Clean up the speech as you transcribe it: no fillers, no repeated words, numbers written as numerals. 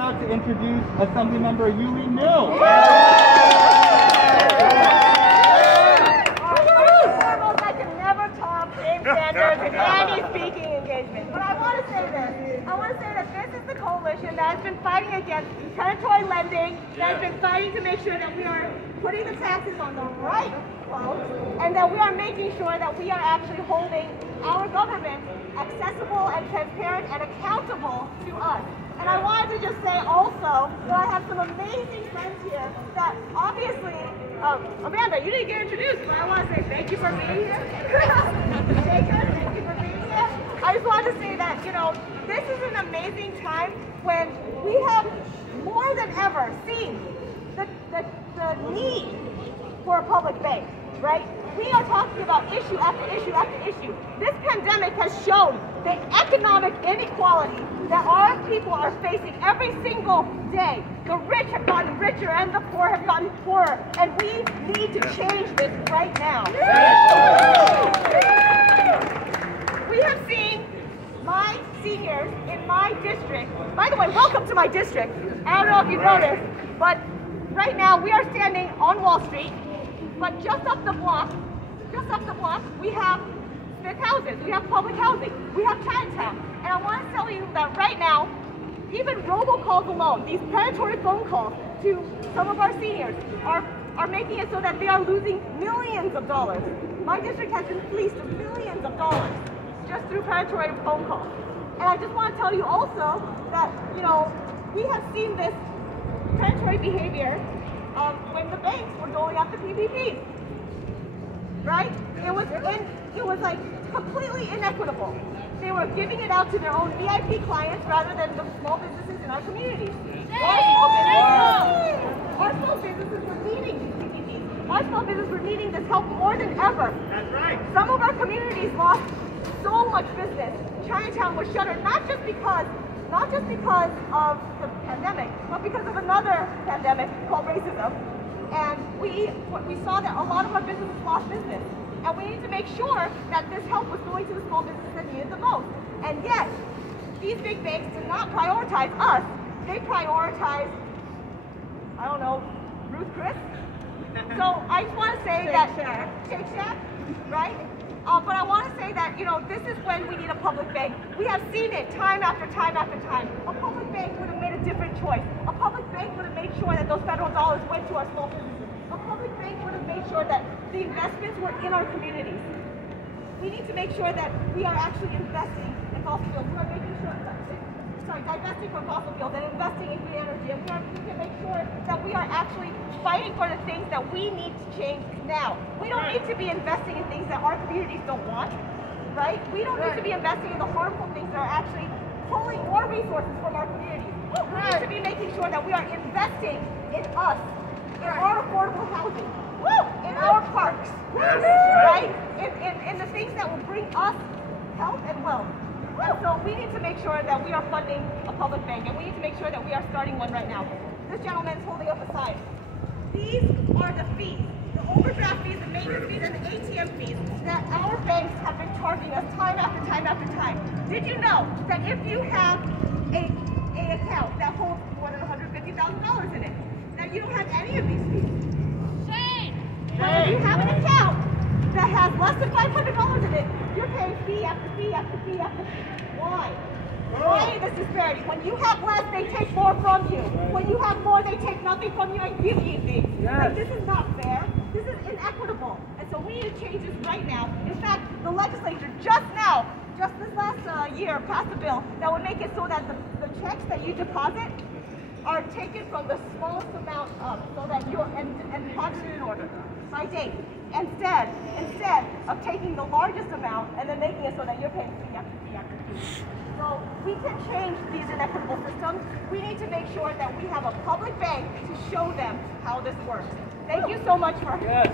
proud to introduce Assemblymember Yuli Mills. I can never top James Sanders in any speaking engagement. But I want to say this. I want to say that this is the coalition that has been fighting against predatory lending, that has been fighting to make sure that we are putting the taxes on the right folks, and that we are making sure that we are actually holding our government accessible and transparent and accountable to us. And I wanted to just say also that I have some amazing friends here that obviously, Amanda, you didn't get introduced, but I want to say thank you for being here. Jacob, thank you for being here. I just wanted to say that, you know, this is an amazing time when we have more than ever seen the need for a public bank, right? We are talking about issue after issue after issue. This pandemic has shown the economic inequality that our people are facing every single day. The rich have gotten richer and the poor have gotten poorer. And we need to change this right now. We have seen my seniors in my district. By the way, welcome to my district. I don't know if you know this, but right now we are standing on Wall Street, but just up the block, we have Smith houses, we have public housing, we have Chinatown. And I want to tell you that right now, even robocalls alone, these predatory phone calls to some of our seniors are making it so that they are losing millions of dollars. My district has been fleeced of millions of dollars just through predatory phone calls. And I just want to tell you also that, you know, we have seen this predatory behavior when the banks were going after PPPs, right? It was like completely inequitable. They were giving it out to their own VIP clients rather than the small businesses in our communities. Our small businesses were needing these PPPs. Our small businesses were needing this help more than ever. That's right. Some of our communities lost so much business. Chinatown was shuttered not just because of the pandemic, but because of another pandemic called racism. And we saw that a lot of our businesses lost business. And we need to make sure that this help was going to the small businesses that needed the most. And yet, these big banks did not prioritize us. They prioritized, I don't know, Ruth Chris? So I just want to say Shake Shack, right? But I want to say that, you know, this is when we need a public bank. We have seen it time after time after time. A public bank would have made a different choice. A public bank would have made sure that those federal dollars went to our small businesses. A public bank would have made sure that the investments were in our communities. We need to make sure that we are actually investing in fossil fuels. We are making sure, divesting from fossil fuels and investing in green energy. And we need to make sure that we are actually fighting for the things that we need to change now. We don't need to be investing in things that our communities don't want, right? We don't need to be investing in the harmful things that are actually pulling more resources from our communities. We need to be making sure that we are investing in us, in our affordable housing, in our parks, right? In the things that will bring us health and wealth. And so we need to make sure that we are funding a public bank, and we need to make sure that we are starting one right now. This gentleman is holding up a sign. These are the fees, the overdraft fees, the maintenance fees, and the ATM fees that our banks have been charging us time after time after time. Did you know that if you have an account that holds more than $150,000 in it, that you don't have any of these fees? Shame! But if you have an account that has less than $500 in it, you're paying fee after fee after fee after fee. Why? Why this disparity? When you have less, they take more from you. When you have more, they take nothing from you and give you things. Like, this is not fair. This is inequitable. And so we need to change this right now. In fact, the legislature just this last year, passed a bill that would make it so that the checks that you deposit are taken from the smallest amount up, so that you're and deposited in order by date. Instead of taking the largest amount and then making it so that you're paying fee after fee after fee. So we can change these inequitable systems. We need to make sure that we have a public bank to show them how this works. Thank you so much for everything.